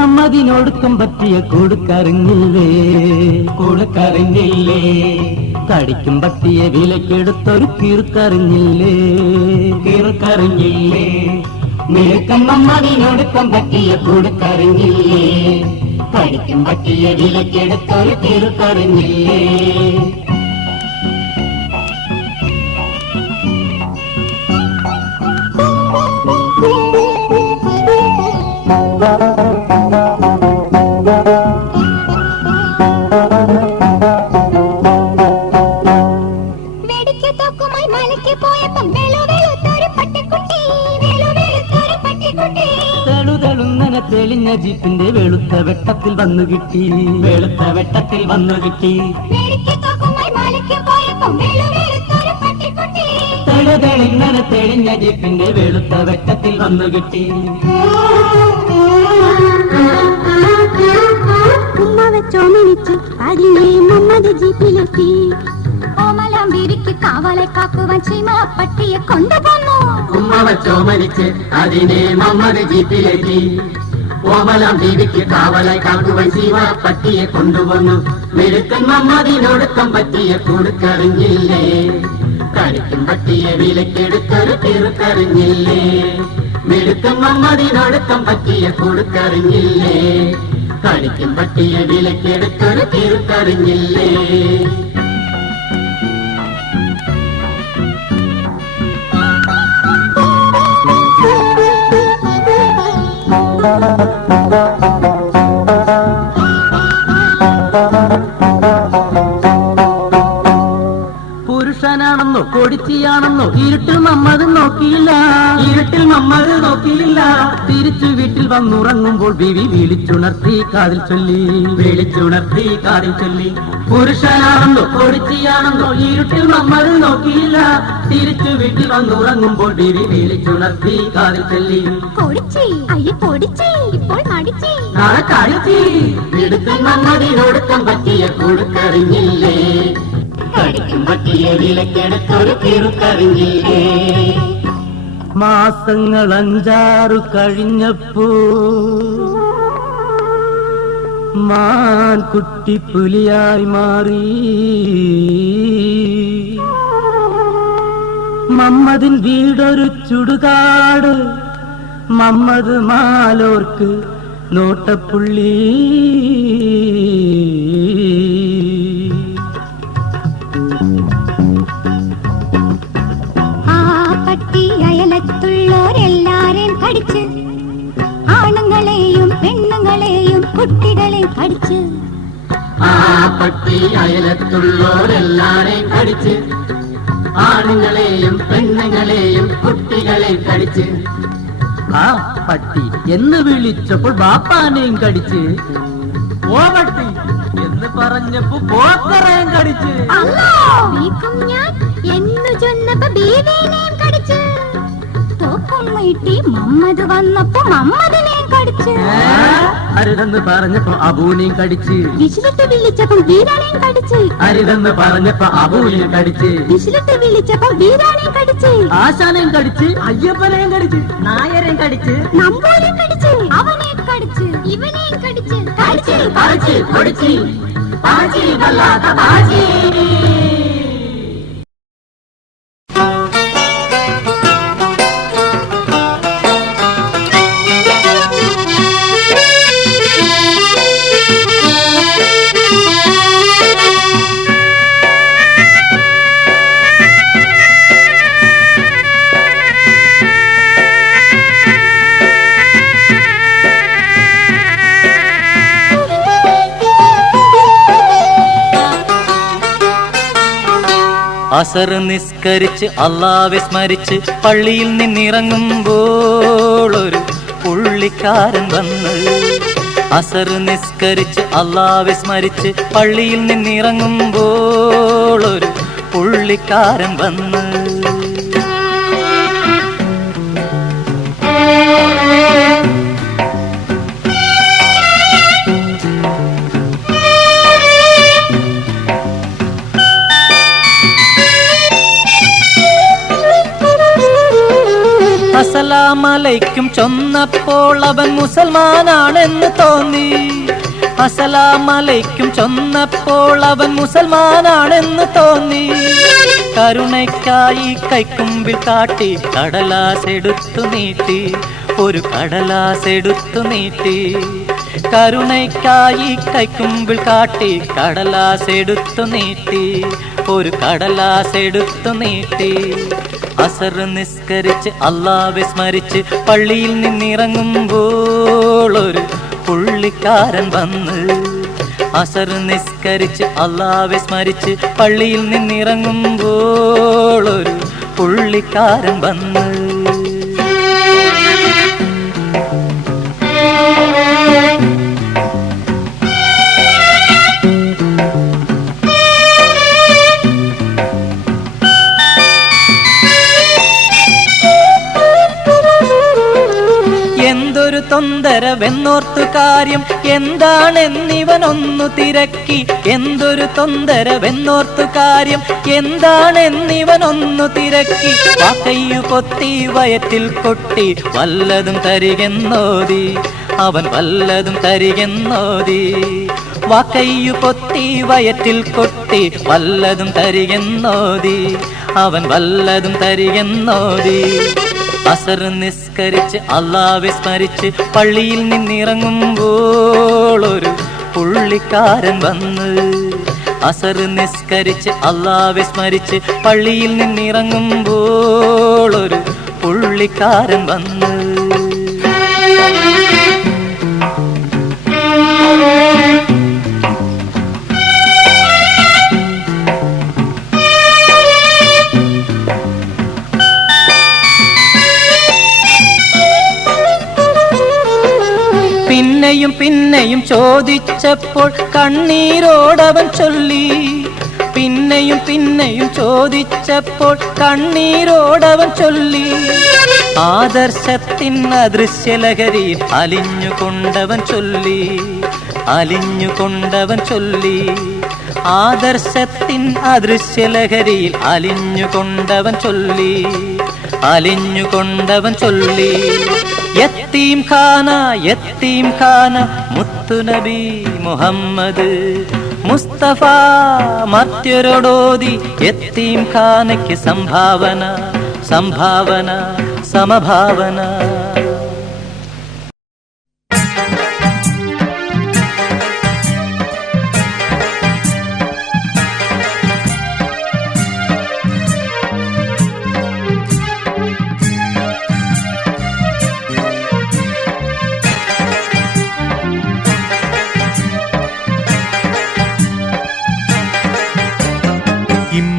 മമ്മതിനൊടുക്കം പറ്റിയ കൊടുക്കറിഞ്ഞില്ലേ കൊടുക്കറിഞ്ഞില്ലേ കടിക്കും പറ്റിയ വിലക്കെടുത്തൊരു കീർക്കറിഞ്ഞില്ലേ കീർക്കറിഞ്ഞില്ലേ മിടുക്കൻ മമ്മതിനൊടുക്കം പറ്റിയ കൊടുക്കറിഞ്ഞില്ലേ കടിക്കും പറ്റിയ വിലക്കെടുത്തൊരു കീർക്കറിഞ്ഞില്ലേ തെളിഞ്ഞ ജീപ്പിന്റെ വെളുത്ത വെട്ടത്തിൽ വന്നു കിട്ടി വെളുത്ത വെട്ടത്തിൽ വന്നു കിട്ടി തെളിങ്ങനെ തെളിഞ്ഞ ജീപ്പിന്റെ വെളുത്ത വെട്ടത്തിൽ വന്നു കിട്ടി ഉമ്മ വെച്ചോമനിച്ച് അതിനെ മമ്മത് ജീപ്പിലെത്തി ഓമലാം വീരിക്ക് കാവലെ കാക്കുവാൻ ചീമ പട്ടിയെ കൊണ്ടുപോന്നു ഉമ്മ വെച്ചോമനിച്ച് അതിനെ മമ്മത് ജീപ്പിലെത്തി ഓമലാം ദേവിക്ക് കാവലായി കാക്കുവാൻ ചീമ പട്ടിയെ കൊണ്ടുപോന്നു മിടുക്കൻ മമ്മതിനൊടുക്കം പറ്റിയ കൊടുക്കറിഞ്ഞില്ലേ കടിക്കും പട്ടിയെ വിലക്കെടുത്തൊരു തീർക്കറിഞ്ഞില്ലേ മിടുക്കൻ മമ്മതിനൊടുക്കം പറ്റിയ കൊടുക്കറിഞ്ഞില്ലേ കടിക്കും പട്ടിയ വിലക്കെടുത്തൊരു തീർക്കറിഞ്ഞില്ലേ പുരുഷനാണെന്നോ കൊടിച്ചിയാണെന്നോ ഇരുട്ടിൽ മമ്മത് നോക്കിയില്ല ഇരുട്ടിൽ മമ്മത് നോക്കിയില്ല തിരിച്ചു വീട്ടിൽ വന്നുറങ്ങുമ്പോൾ ബീവി വിളിച്ചുണർത്തി കാതിൽ ചൊല്ലി വിളിച്ചുണർത്തി കാതിൽ ചൊല്ലി പുരുഷനാണെന്നോ കൊടിച്ചിയാണെന്നോ ഇരുട്ടിൽ മമ്മത് നോക്കിയില്ല തിരിച്ചു വീട്ടിൽ വന്നുറങ്ങുമ്പോൾ ബീവി വിളിച്ചുണർത്തി കാതിൽ ചൊല്ലി നാളെ കാണിച്ചി മിടുക്കൻ മമ്മതിനൊടുക്കം പറ്റിയ കൊടുക്കറിഞ്ഞില്ലേ കടിക്കും പറ്റിയ വിലക്കെടുത്തൊരു തീർക്കറിഞ്ഞില്ലേ മാസങ്ങൾ 5-6 കഴിഞ്ഞപ്പോ മാൻ കുട്ടി പുലിയായി മാറി മമ്മദിൻ വീടൊരു ചുടുകാട് മമ്മദ് മാലോർക്ക് നോട്ടപ്പുള്ളി അയലത്തുള്ളോരെല്ലാരെയും കടിച്ച് ആണുങ്ങളെയും പെണ്ണുങ്ങളെയും കുട്ടികളെയും കടിച്ച് ആ പട്ടി അയലത്തുള്ളോരെല്ലാരെയും കടിച്ച് ആണുങ്ങളെയും പെണ്ണുങ്ങളെയും കുട്ടികളെയും കടിച്ച് ആ പട്ടി എന്ന് വിളിച്ചപ്പോൾ ബാപ്പാനെയും കടിച്ച് ഓ പട്ടി എന്ന് പറഞ്ഞപ്പോ പോക്കറേയും കടിച്ച് ഞാൻ എന്ന് ചൊന്നപ്പോ ബീവിനെയും കടിച്ച് തോക്കുമ്മീട്ടി മമ്മത് വന്നപ്പോ മമ്മദിനെയും കടിച്ച് അരുതെന്ന് പറഞ്ഞപ്പോ അബൂനെയും കടിച്ച് വിശിലിട്ട് വിളിച്ചപ്പോ വീരാനെയും കടിച്ച് അരുതെന്ന് പറഞ്ഞപ്പോ അബൂനെയും കടിച്ച് വിശിലിട്ട് വിളിച്ചപ്പോ വീരാനെയും കടിച്ച് ആശാനെയും കടിച്ച് അയ്യപ്പനെയും കടിച്ച് നായരെയും കടിച്ച് നമ്പൂരെയും കടിച്ച് അവനെയും കടിച്ച് ഇവനെയും കടിച്ച് കടിച്ച് കടിച്ച് പൊടിച്ച് പാചി വല്ലാത്ത പാചി അസർ നിസ്കരിച്ച് അല്ലാഹുവെ സ്മരിച്ച് പള്ളിയിൽ നിന്നിറങ്ങുമ്പോൾ ഒരു പുള്ളിക്കാരൻ വന്ന് അസർ നിസ്കരിച്ച് അല്ലാഹുവെ സ്മരിച്ച് പള്ളിയിൽ നിന്നിറങ്ങുമ്പോൾ ഒരു പുള്ളിക്കാരൻ വന്ന്. അസലാമലൈക്കും ചൊന്നപ്പോൾ അവൻ മുസൽമാനാണെന്ന് തോന്നി. അസലാമലൈക്കും ചൊന്നപ്പോൾ അവൻ മുസൽമാനാണെന്ന് തോന്നി. കരുണയ്ക്കായി കൈക്കുമ്പിൽ കാട്ടി കടലാസെടുത്തു നീട്ടി, ഒരു കടലാസെടുത്തു നീട്ടി. കരുണയ്ക്കായി കൈക്കുമ്പിൽ കാട്ടി കടലാസെടുത്തു നീട്ടി, ഒരു കടലാസെടുത്തു നീട്ടി. അസർ നിസ്കരിച്ച് അല്ലാഹുവെ സ്മരിച്ച് പള്ളിയിൽ നിന്നിറങ്ങുമ്പോൾ ഒരു പുള്ളിക്കാരൻ വന്ന്. അസർ നിസ്കരിച്ച് അല്ലാഹുവെ സ്മരിച്ച് പള്ളിയിൽ നിന്നിറങ്ങുമ്പോൾ ഒരു പുള്ളിക്കാരൻ വന്ന്. എന്തൊരു തൊന്തരവെന്നോർത്തു കാര്യം എന്താണെന്നിവനൊന്നു തിരക്കി. എന്തൊരു തൊന്തരവെന്നോർത്തു കാര്യം എന്താണെന്നിവനൊന്നു തിരക്കി. വാക്കയ്യു പൊത്തി വയറ്റിൽ കൊട്ടി വല്ലതും തരികെന്നോതി, അവൻ വല്ലതും തരികെന്നോതി. വാക്കയ്യു പൊത്തി വയറ്റിൽ കൊട്ടി വല്ലതും തരികെന്നോതി, അവൻ വല്ലതും തരികെന്നോതി. അസർ നിസ്കരിച്ച് അല്ലാഹുവെ സ്മരിച്ച് പള്ളിയിൽ നിന്നിറങ്ങുമ്പോൾ ഒരു പുള്ളിക്കാരൻ വന്ന്. അസർ നിസ്കരിച്ച് അല്ലാഹുവെ സ്മരിച്ച് പള്ളിയിൽ നിന്നിറങ്ങുമ്പോൾ ഒരു പുള്ളിക്കാരൻ വന്ന്. പിന്നെയും പിന്നെയും ചോദിച്ചപ്പോൾ കണ്ണീരോടവൻ ചൊല്ലി. പിന്നെയും പിന്നെയും ചോദിച്ചപ്പോൾ കണ്ണീരോടവൻ ചൊല്ലി. ആദർശത്തിൻ അദൃശ്യലഹരിയിൽ അലിഞ്ഞുകൊണ്ടവൻ ചൊല്ലി, അലിഞ്ഞുകൊണ്ടവൻ ചൊല്ലി. ആദർശത്തിൻ അദൃശ്യലഹരിയിൽ അലിഞ്ഞുകൊണ്ടവൻ ചൊല്ലി, അലിഞ്ഞുകൊണ്ടവൻ ചൊല്ലി. യത്തീം ഖാന യത്തീം ഖാന മുത്തുനബി മുഹമ്മദ് മുസ്തഫ മർത്യരോടോതി യത്തീം ഖാനയ്ക്ക് സംഭാവന, സംഭാവന, സമഭാവന.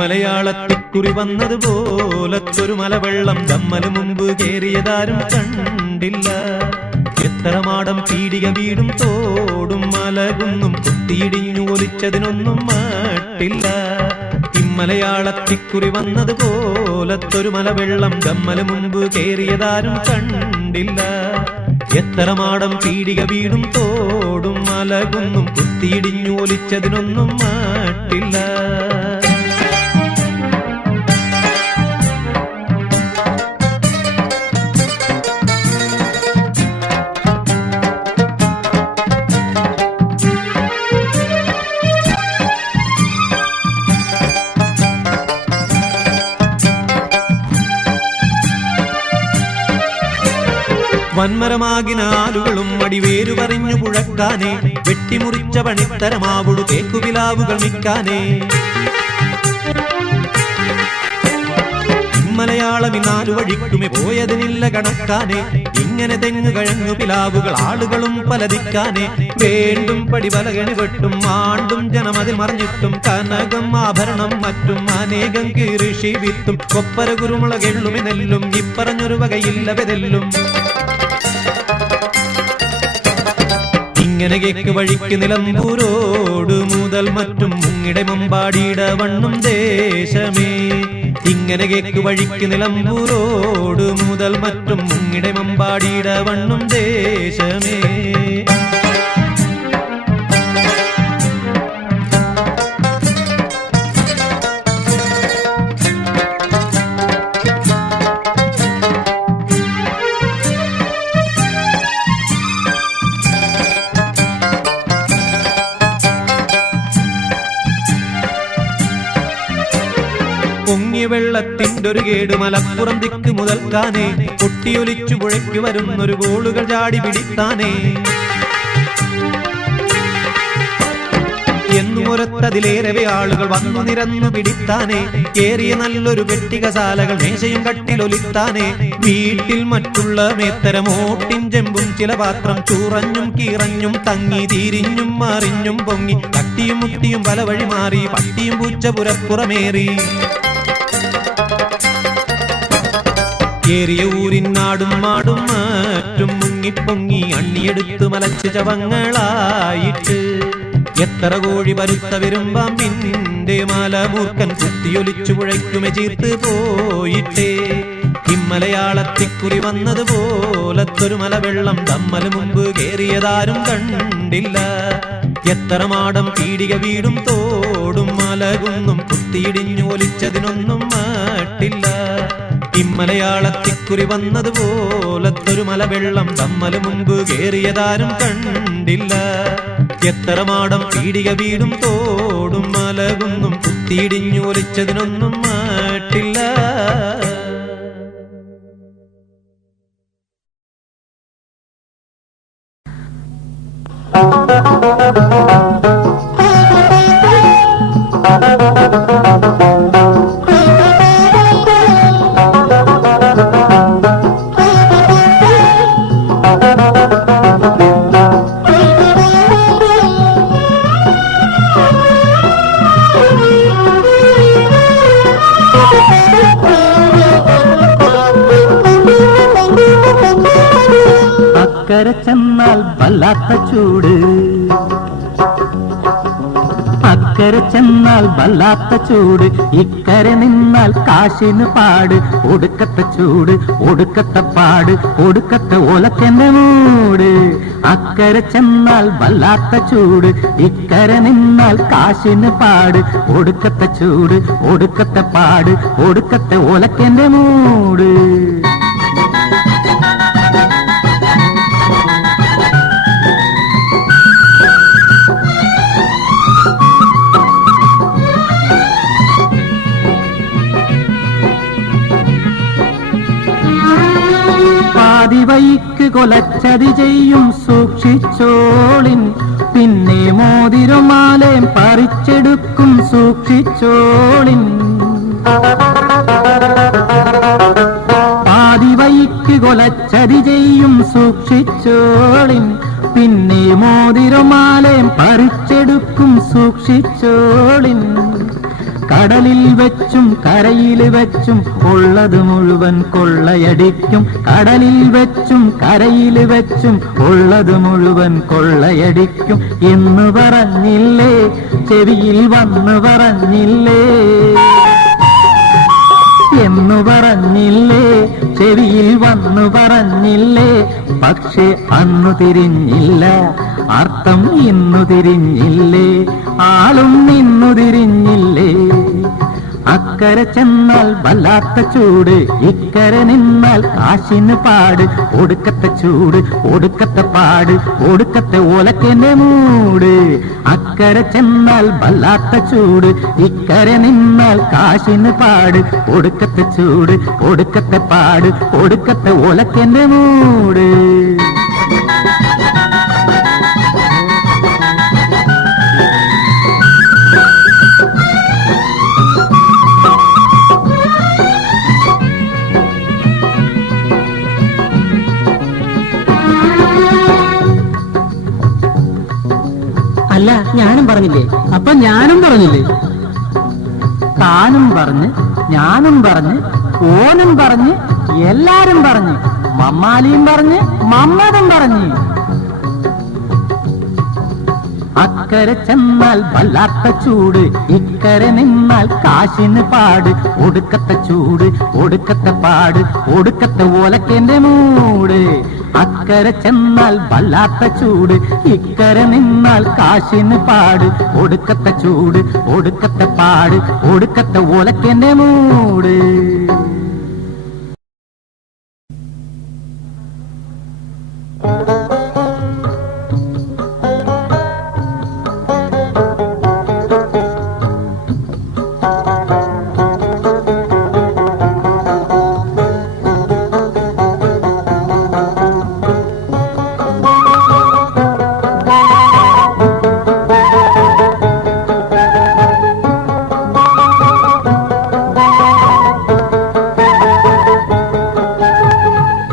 മലയാളത്തിക്കുറി വന്നതുപോലത്തൊരു മലവെള്ളം നമ്മല് മുമ്പ് കേറിയതാരും കണ്ടില്ല. എത്ര മാടം പീടിക വീടും തോടും മലകുന്നും കുത്തിയിടിഞ്ഞു ഒലിച്ചതിനൊന്നും മട്ടില്ല. ഇമ്മലയാളത്തിക്കുറി വന്നതുപോലത്തൊരു മലവെള്ളം നമ്മല് മുമ്പ് കേറിയതാരും കണ്ടില്ല. എത്ര മാടം പീടിക വീടും തോടും മലകുന്നും കുത്തിയിടിഞ്ഞു ഒലിച്ചതിനൊന്നും മട്ടില്ല. വന്മരമാകിനാലുകളും അടിവേരു പറഞ്ഞു പുഴക്കാനേ, വെട്ടിമുറിച്ച പണിത്തരമാവുടു തേക്കുപിലാവുകൾ മിക്കാനേ. മലയാളം നാലു വഴിക്കുമേ പോയതിനില്ല കണക്കാനേ. ഇങ്ങനെ തെങ്ങ് കഴങ്ങു പിലാവുകൾ ആളുകളും പലതിക്കാനേ. വേണ്ടും പടിപലകണി വെട്ടും ആണ്ടും ജനമതിൽ മറിഞ്ഞിട്ടും കനകം ആഭരണം മറ്റും അനേകം കീറിഷി വിത്തും കൊപ്പര കുരുമുളകെള്ളുമെ നെല്ലും ഇപ്പറഞ്ഞൊരു വകയില്ല വെതെല്ലും. ഇങ്ങനെ കേക്ക് വഴിക്ക് നിലമ്പൂരോട് മുതൽ മറ്റും മുങ്ങിടെ മമ്പാടിയുടെ വണ്ണും ദേശമേ ഇങ്ങനെ കേക്ക് വഴിക്ക് നിലമ്പൂരോട് മുതൽ മറ്റും മുങ്ങിടെ മമ്പാടിയുടെ വണ്ണും ദേശമേ പൊങ്ങി വെള്ളത്തിൻ്റെ ഒരു കേട് മലപ്പുറം ദിക്ക് മുതൽക്കാനേ പൊട്ടിയൊലിച്ചു പുഴയ്ക്കു വരുന്നൊരു ഗോളുകൾ ചാടി പിടിത്താനേ എന്നുമൊരത്തതിലേറെ ആളുകൾ വന്നു നിരന്നു പിടിത്താനേ കേറിയ നല്ലൊരു പെട്ടികശാലകൾ മേശയും കട്ടിലൊലിത്താനേ വീട്ടിൽ മറ്റുള്ള മേത്തരമോട്ടിൻ ചെമ്പും ചില പാത്രം ചൂറഞ്ഞും കീറഞ്ഞും തങ്ങി തിരിഞ്ഞും മറിഞ്ഞും പൊങ്ങി തട്ടിയും മുട്ടിയും പല വഴി മാറി പട്ടിയും പൂച്ച പുരപ്പുറമേറി ഏറിയ ഊരിനാടും മാടും മാറ്റും മുങ്ങിപ്പൊങ്ങി അണ്ണിയെടുത്തു മലച്ച് ചവങ്ങളായിട്ട് എത്ര കോഴി പരുത്ത വരുമ്പാമ്പിന്റെ മലമൂർക്കൻ കുത്തിയൊലിച്ചു പുഴയ്ക്കുമെ ചീർത്ത് പോയിട്ടേ ഇമ്മലയാളത്തിക്കുറി വന്നതുപോലത്തൊരു മലവെള്ളം തമ്മല് മുമ്പ് കേറിയതാരും കണ്ടില്ല എത്ര മാടം പീടിക വീടും തോടും മലകുന്നും കുത്തിയിടിഞ്ഞു ഒലിച്ചതിനൊന്നും മാട്ടില്ല ഇമ്മലയാളത്തിക്കുറി വന്നതുപോലത്തൊരു മലവെള്ളം തമ്മല് മുമ്പ് കേറിയതാരും കണ്ടില്ല എത്ര മാടം പീടിക വീടും തോടും മലകുന്നും കുത്തിയിടിഞ്ഞു ഒലിച്ചതിനൊന്നും മാട്ടില്ല. അക്കരെ ചെന്നാൽ വല്ലാത്ത ചൂട്, അക്കരെ ചെന്നാൽ വല്ലാത്ത ചൂട്, ഇക്കരെ നിന്നാൽ കാശിന് പാട്. ഒടുക്കത്തെ ചൂട്, ഒടുക്കത്തെ പാട്, ഒടുക്കത്തെ ഓലക്കെന്റെ മൂട്. അക്കരെ ചെന്നാൽ വല്ലാത്ത ചൂട്, ഇക്കരെ നിന്നാൽ കാശിന് പാട്. ഒടുക്കത്തെ ചൂട്, ഒടുക്കത്തെ പാട്, ഒടുക്കത്തെ ഓലക്കെന്റെ മൂട്. പാതിവൈക്ക് കൊലച്ചതി ചെയ്യും സൂക്ഷിച്ചോളിൻ, പിന്നെ മോതിരമാലയും പറിച്ചെടുക്കും സൂക്ഷിച്ചോളിൻ. പാതിവൈക്ക് കൊലച്ചതി ചെയ്യും സൂക്ഷിച്ചോളിൻ, പിന്നെ മോതിരമാലയും പറിച്ചെടുക്കും സൂക്ഷിച്ചോളിൻ. കടലിൽ വെച്ചും കരയിൽ വെച്ചും ഉള്ളത് മുഴുവൻ കൊള്ളയടിക്കും. കടലിൽ വെച്ചും കരയിൽ വെച്ചും ഉള്ളത് മുഴുവൻ കൊള്ളയടിക്കും. എന്ന് പറഞ്ഞില്ലേ, ചെവിയിൽ വന്ന് പറഞ്ഞില്ലേ, എന്നു പറഞ്ഞില്ലേ, ചെവിയിൽ വന്നു പറഞ്ഞില്ലേ. പക്ഷെ അന്നു തിരിഞ്ഞില്ല, അർത്ഥം ഇന്നു തിരിഞ്ഞില്ലേ, ആളും ഇന്നു തിരിഞ്ഞില്ലേ. അക്കരെ ചെന്നാൽ വല്ലാത്ത ചൂട്, ഇക്കരെ നിന്നാൽ കാശിന് പാട്. ഒടുക്കത്തെ ചൂട്, ഒടുക്കത്തെ പാട്, ഒടുക്കത്തെ ഓലക്കെന്റെ മൂട്. അക്കരെ ചെന്നാൽ വല്ലാത്ത ചൂട്, ഇക്കരെ നിന്നാൽ കാശിന് പാട്. ഒടുക്കത്തെ ചൂട്, ഒടുക്കത്തെ പാട്, ഒടുക്കത്തെ ഓലക്കെന്റെ മൂട്. അല്ല, ഞാനും പറഞ്ഞില്ലേ? അപ്പൊ ഞാനും പറഞ്ഞില്ലേ? താനും പറഞ്ഞ്, ഞാനും പറഞ്ഞ്, ഓനും പറഞ്ഞ്, എല്ലാരും പറഞ്ഞ്, മമ്മാലിയും പറഞ്ഞ്, മമ്മതും പറഞ്ഞ്. അക്കരെ ചെന്നാൽ വല്ലാത്ത ചൂട്, ഇക്കരെ നിന്നാൽ കാശിന് പാട്. ഒടുക്കത്തെ ചൂട്, ഒടുക്കത്തെ പാട്, ഒടുക്കത്തെ ഓലക്കേന്റെ മൂട്. അക്കരെ ചെന്നാൽ വല്ലാത്ത ചൂട്, ഇക്കരെ നിന്നാൽ കാശിന് പാട്. ഒടുക്കത്തെ ചൂട്, ഒടുക്കത്തെ പാട്, ഒടുക്കത്തെ ഓലക്കേന്റെ മൂട്.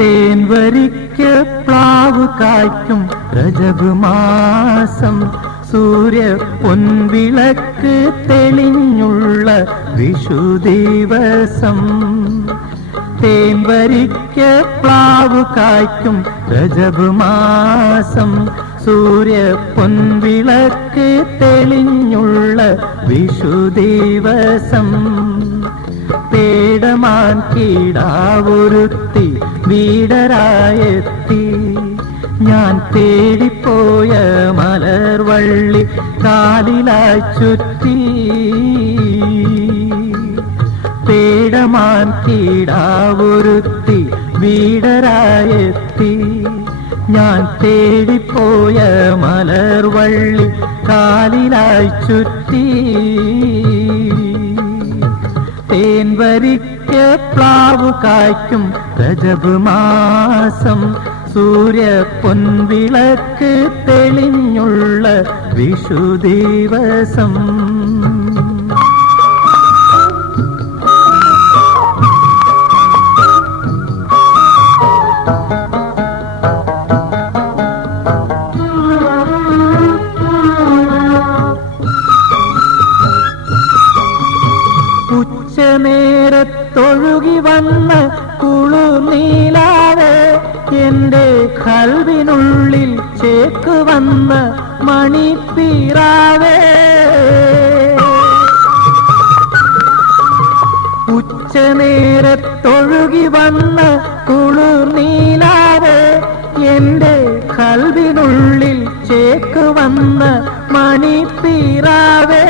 തേൻവരിക്ക് പ്ലാവ് കായ്ക്കും രജബ് മാസം, സൂര്യ പൊൻവിളക്ക് തെളിഞ്ഞുള്ള വിഷു ദിവസം. തേൻവരിക്ക് പ്ലാവ് കായ്ക്കും രജബ് മാസം, സൂര്യ പൊൻവിളക്ക് തെളിഞ്ഞുള്ള വിഷു ദിവസം. പേടമാൻ കീടാവൊരുത്തി വീടരായെത്തി, ഞാൻ തേടിപ്പോയ മലർവള്ളി കാലിലായി ചുറ്റി. പേടമാൻ കീടാവൊരുത്തി വീടരായെത്തി, ഞാൻ തേടിപ്പോയ മലർവള്ളി കാലിലായി ചുറ്റി. തേൻവരിക്ക് പ്ലാവ് കായ്ക്കും രജബ് മാസം, സൂര്യ പൊൻവിളക്ക് തെളിഞ്ഞുള്ള വിഷു ദിവസം. ഉച്ചനേരത്തൊഴുകി വന്ന കുളുനീലാവേ, എന്റെ കൽവിനുള്ളിൽ ചേക്ക് വന്ന മണിപ്പീറാവേ. ഉച്ചനേരത്തൊഴുകി വന്ന കുളുനീലാവേ, എന്റെ കൽവിനുള്ളിൽ ചേക്ക് വന്ന മണിപ്പീറാവേ.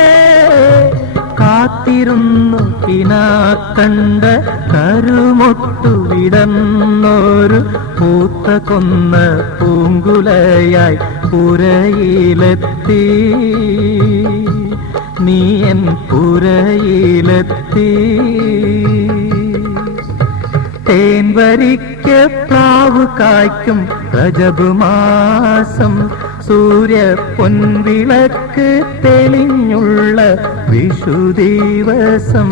കാത്തിരുന്നു കിനാക്കണ്ട കരുമൊട്ടു വിടന്നൊരു പൂത്ത കൊന്ന പൂങ്കുലയായി പുരയിലെത്തി, നീ എൻ പുരയിലെത്തി. തേൻവരിക്ക് പ്ലാവ് കായ്ക്കും രജബ് മാസം, സൂര്യ പൊൻവിളക്ക് തെളിഞ്ഞുള്ള വിഷു ദിവസം.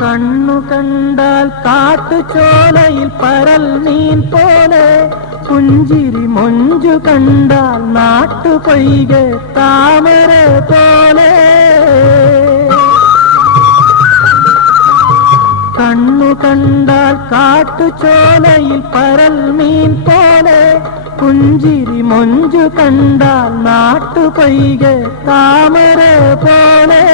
കണ്ണു കണ്ടാൽ കാട്ടുചോലയിൽ പരൽ മീൻ പോലെ, പുഞ്ചിരി മൊഞ്ചു കണ്ടാൽ നാട്ടുപൊയ്ക താമര പോലെ. കണ്ണു കണ്ടാൽ കാട്ടുചോലയിൽ പരൽ മീൻ പോലെ, പുഞ്ചിരി മൊഞ്ചു കണ്ടാൽ നാട്ടുപൊയ്ക താമര പോലെ.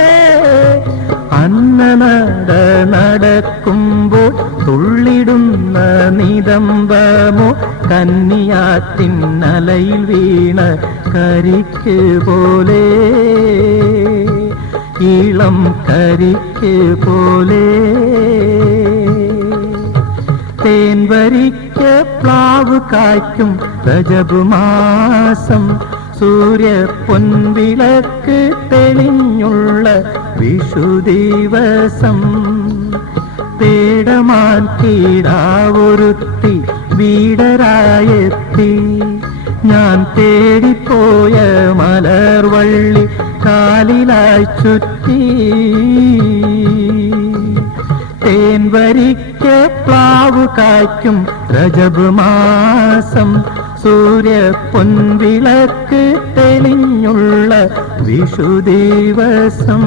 അന്നനട നടക്കുമ്പോൾ തുള്ളിടുന്ന നിതംബമോ, കന്നിയാറ്റിന്നലയിൽ വീണ കരിക്ക് പോലെ, ഇളം കരിക്ക് പോലെ. തേൻവരിക്ക് പ്ലാവ് കായ്ക്കും രജബ് മാസം, സൂര്യ പൊൻവിളക്ക് തെളിഞ്ഞുള്ള വിഷു ദിവസം. പേടമാൻ കീടാവൊരുത്തി വീടരായെത്തി, ഞാൻ തേടിപ്പോയ മലർവള്ളി കാലിലായി ചുറ്റി. തേൻവരിക്ക് പ്ലാവ് കായ്ക്കും രജബ് മാസം, സൂര്യ പൊൻവിളക്ക് തെളിഞ്ഞുള്ള വിഷുദിവസം